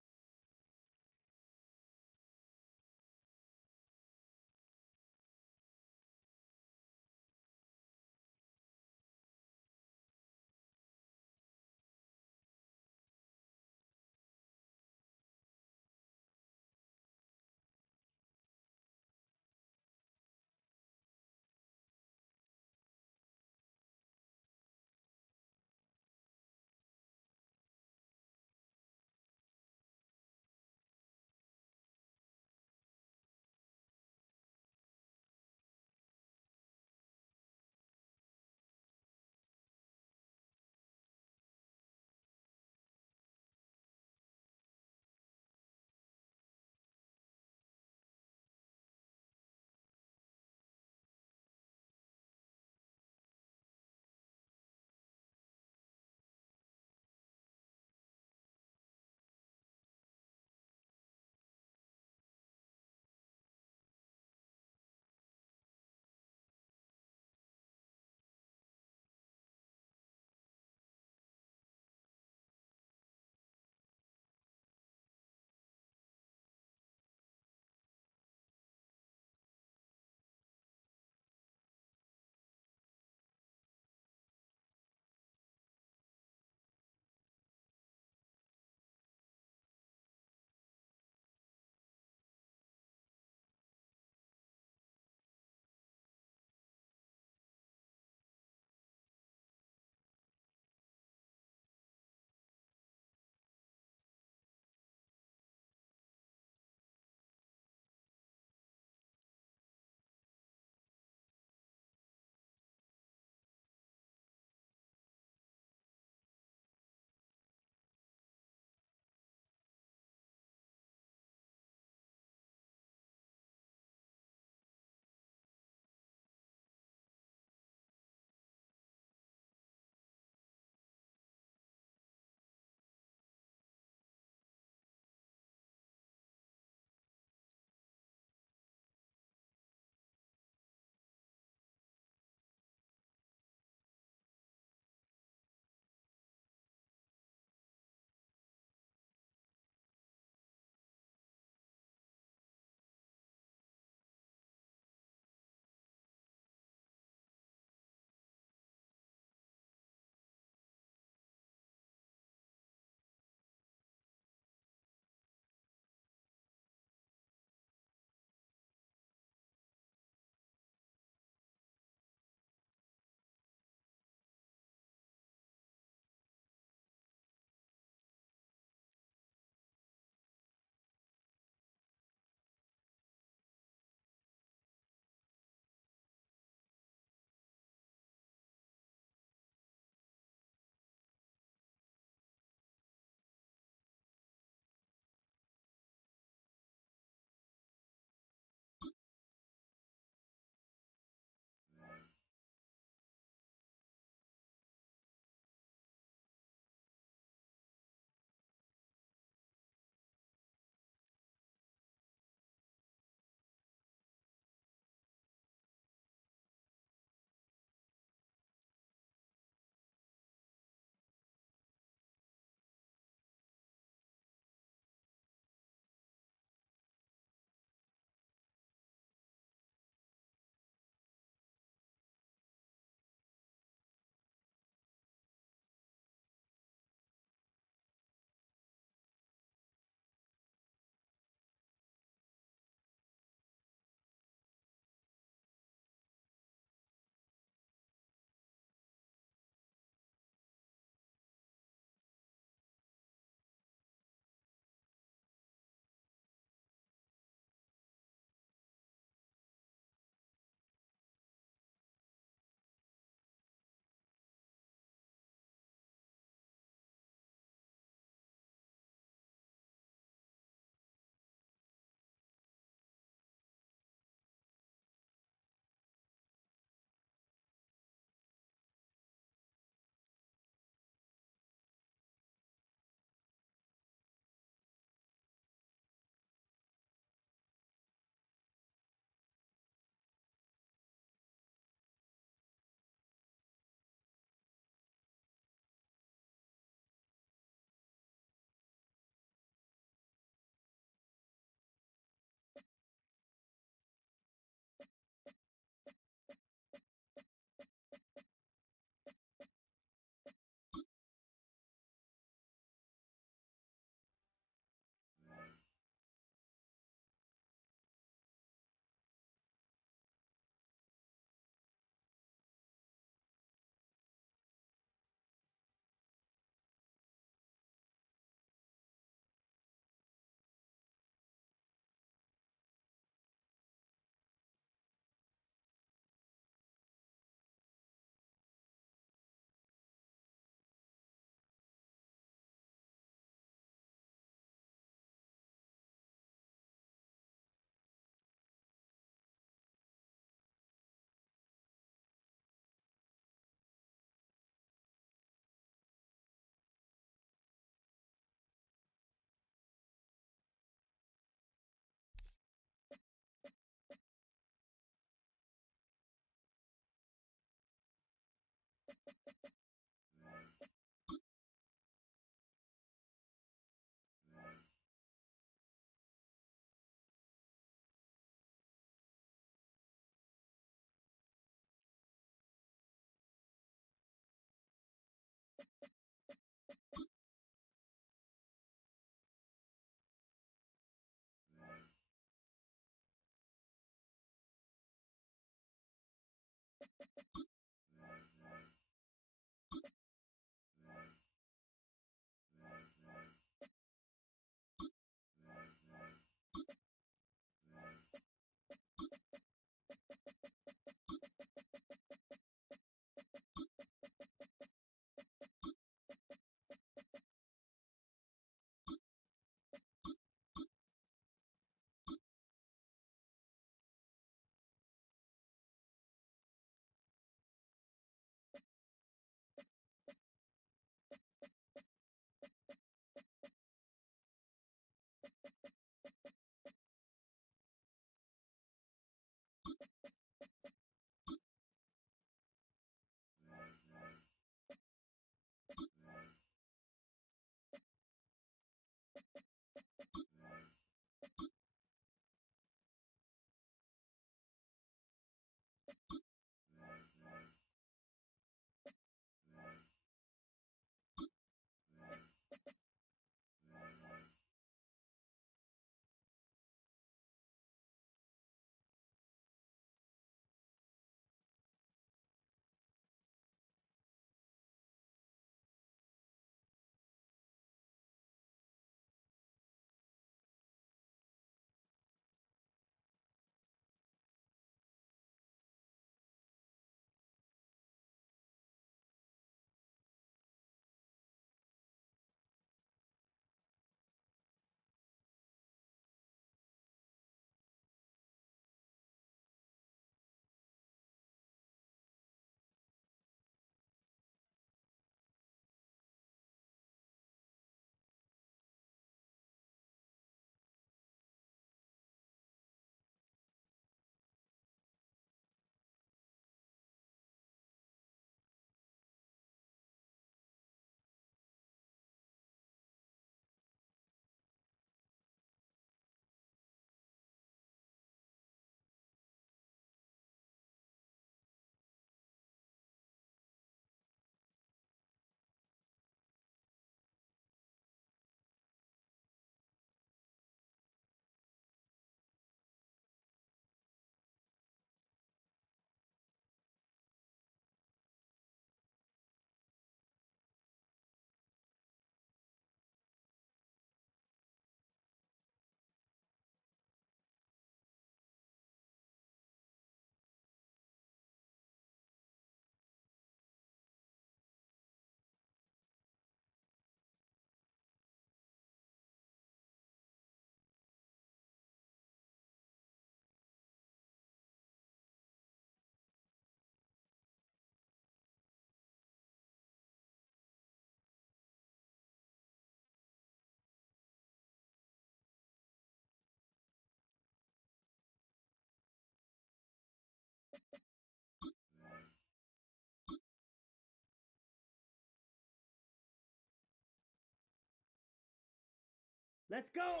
Let's go.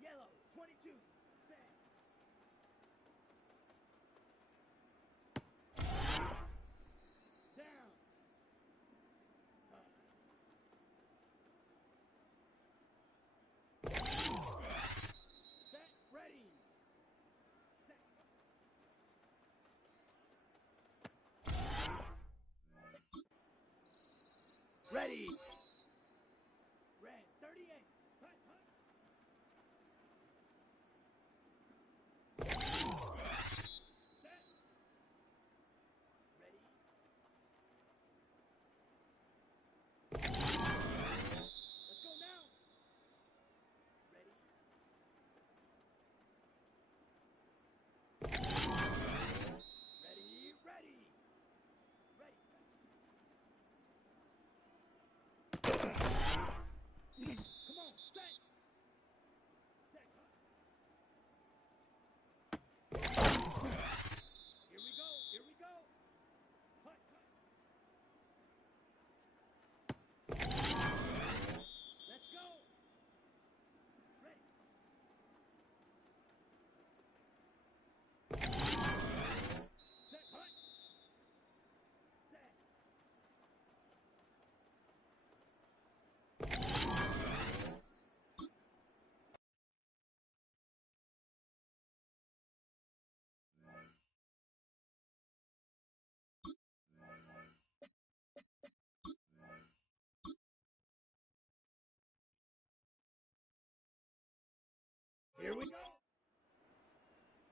Yellow, 22. Set. Down. Set, ready. Set. Ready. Red, 38. Hut, hut. Set. Ready. Let's go now. Ready. Ready, ready. Ready. Come on, set. Set. Here we go, here we go. Hut, hut. Let's go. Ready. Set, hut. Set. Here we go.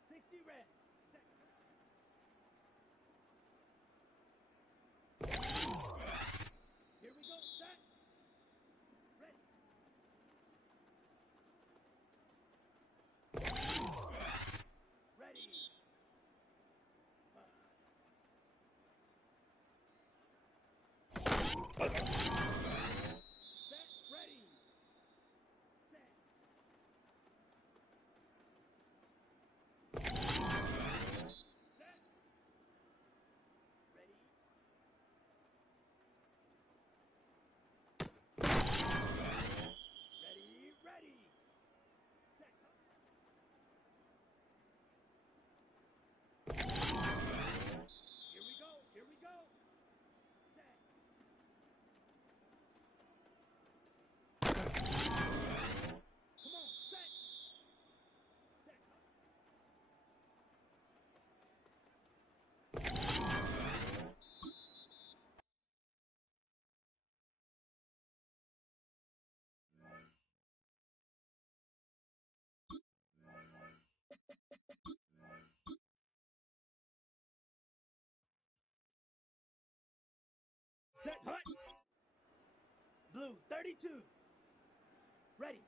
60 red. Set. Here we go. Set. Ready. Ready. Set. Ready. Set. Set. Ready. Ready, ready. Set. Here we go, here we go. Set. Come on, set. Set. Set, hut. Blue, 32. Ready.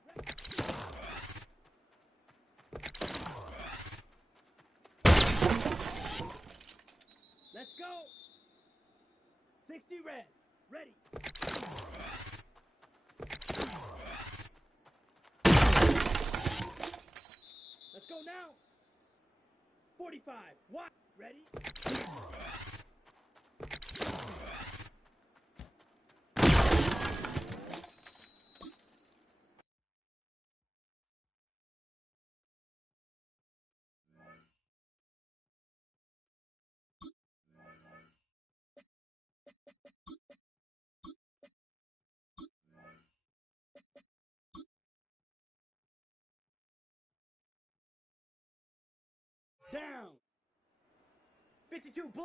Let's go. 60 red. Ready. Let's go now. 45. What? Ready? Down. 52 blue.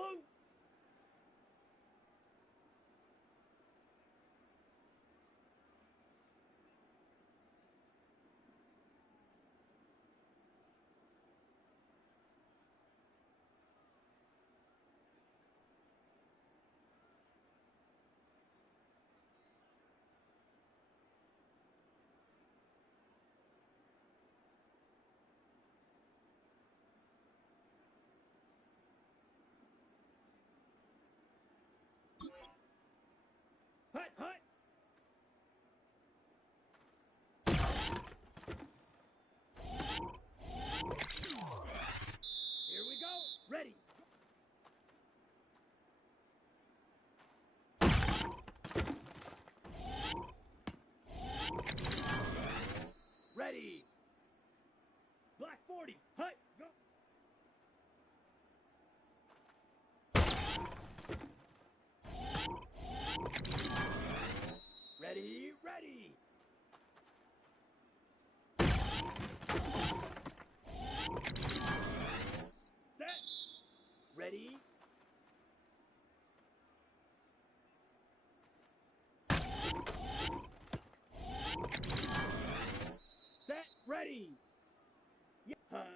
Hut.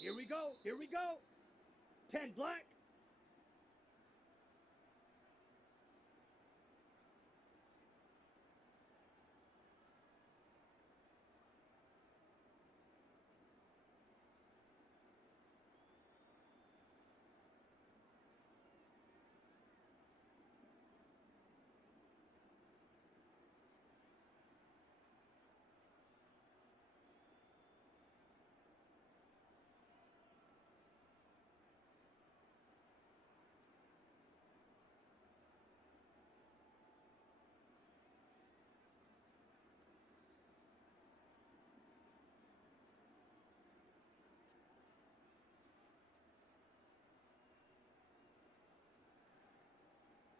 Here we go. Here we go. 10 black.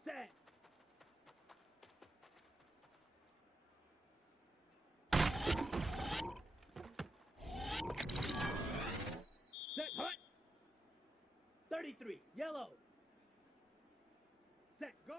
Set. Set. Hut. 33. Yellow. Set. Go.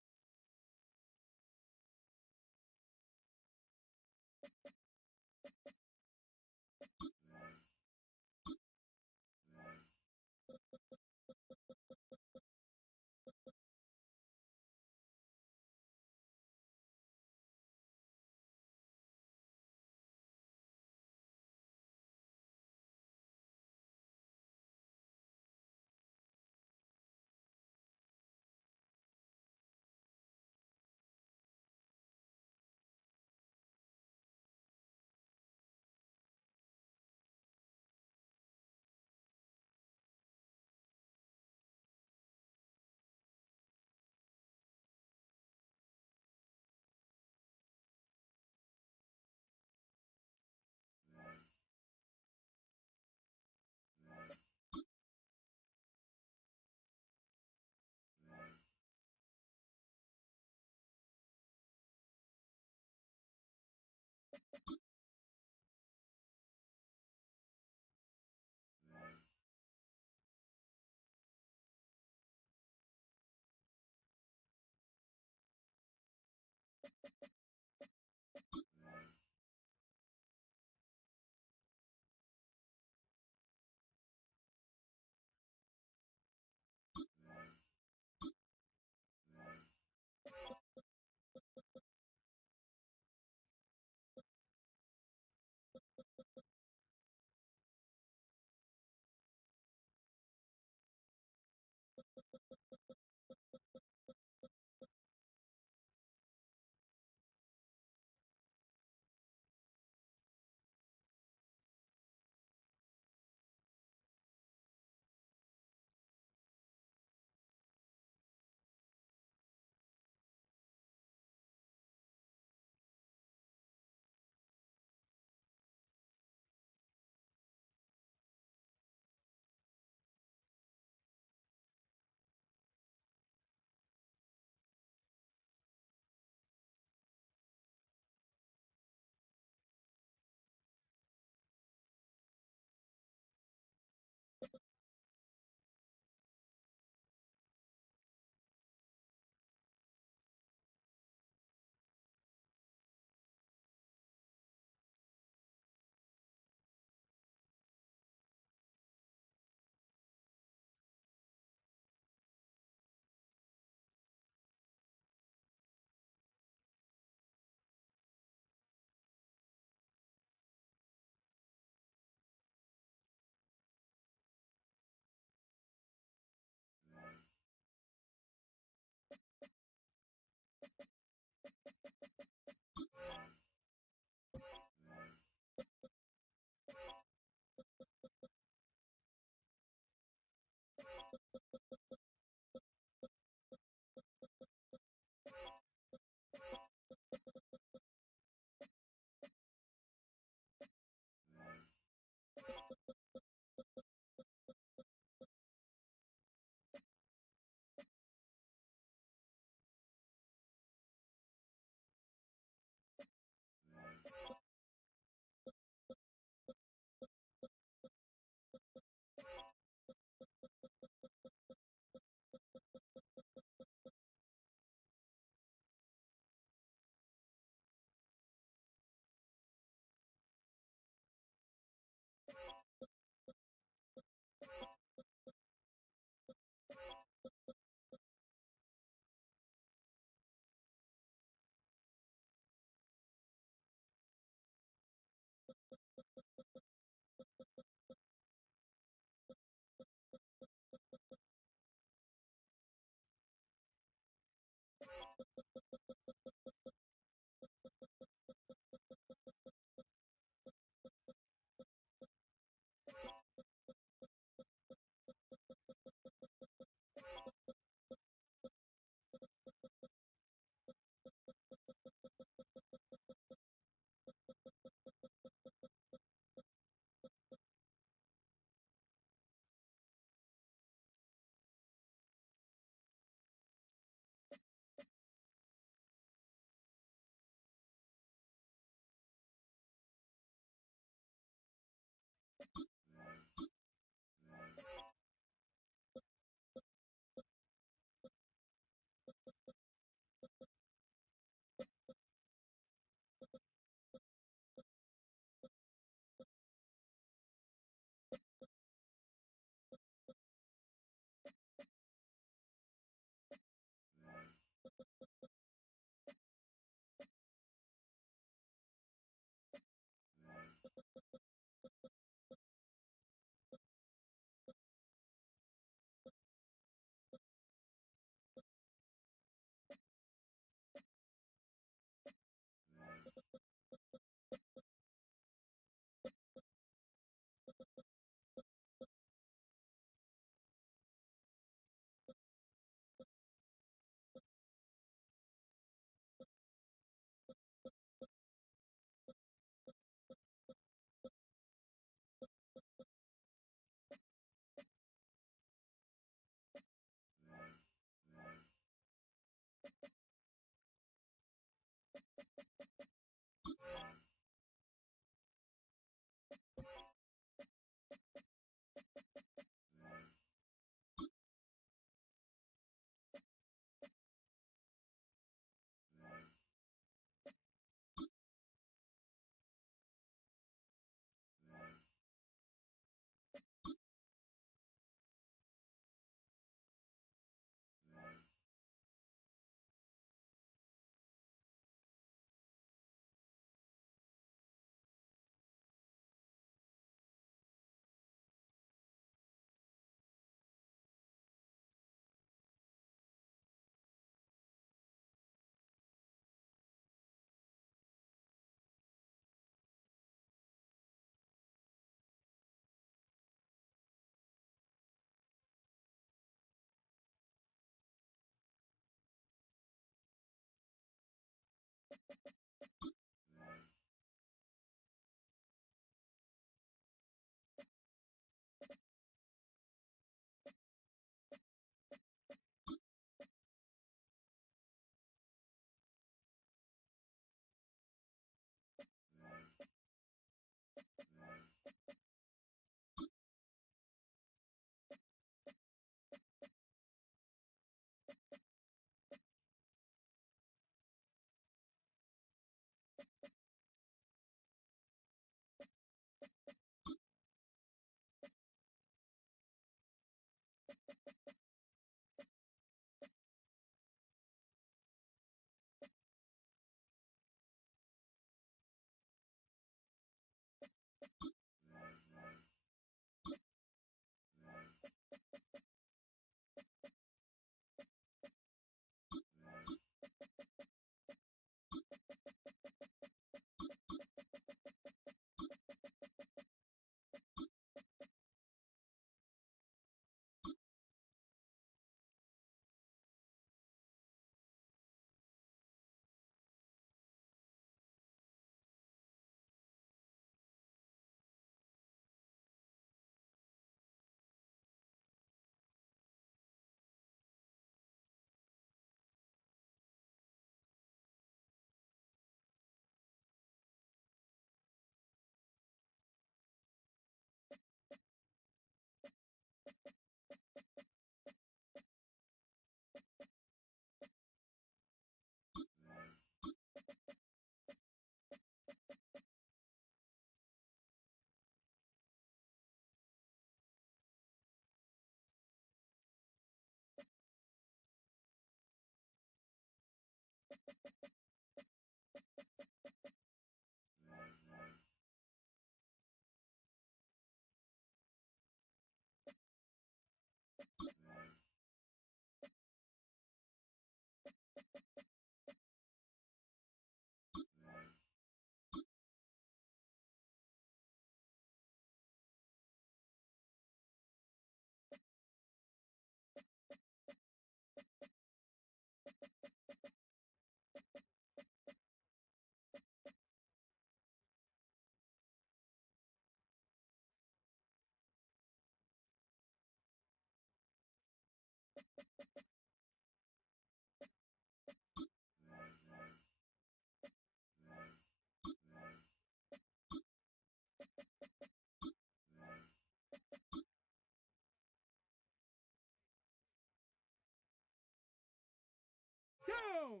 zone.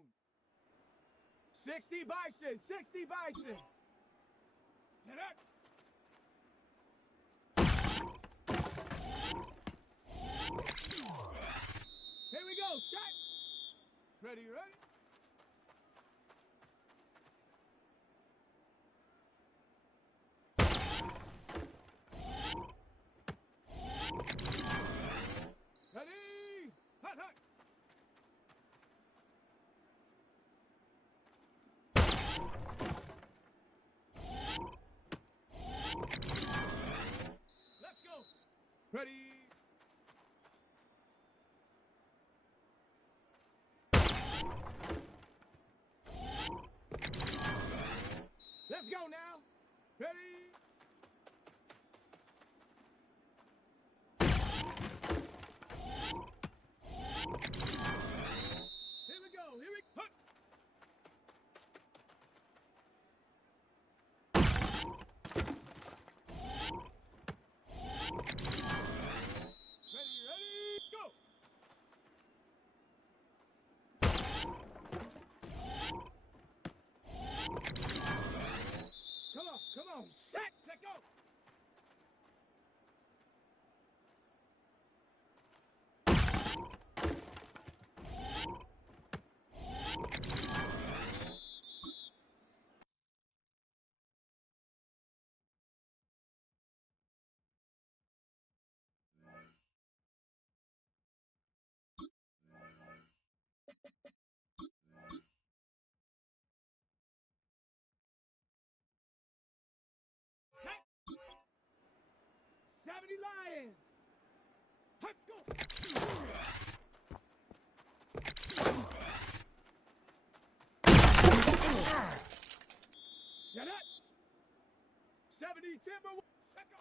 60 Bison, 60 Bison. Get up. Here we go, shot. Ready, ready. Ready, hot, hot. Let's go. Ready. Let's go now. Ready. Here we go. Here we go. Ready, ready, go. Come on, set, let go. Set. 70 Lions. Let's go. Shut up. 70 Timberwolves. Let's go.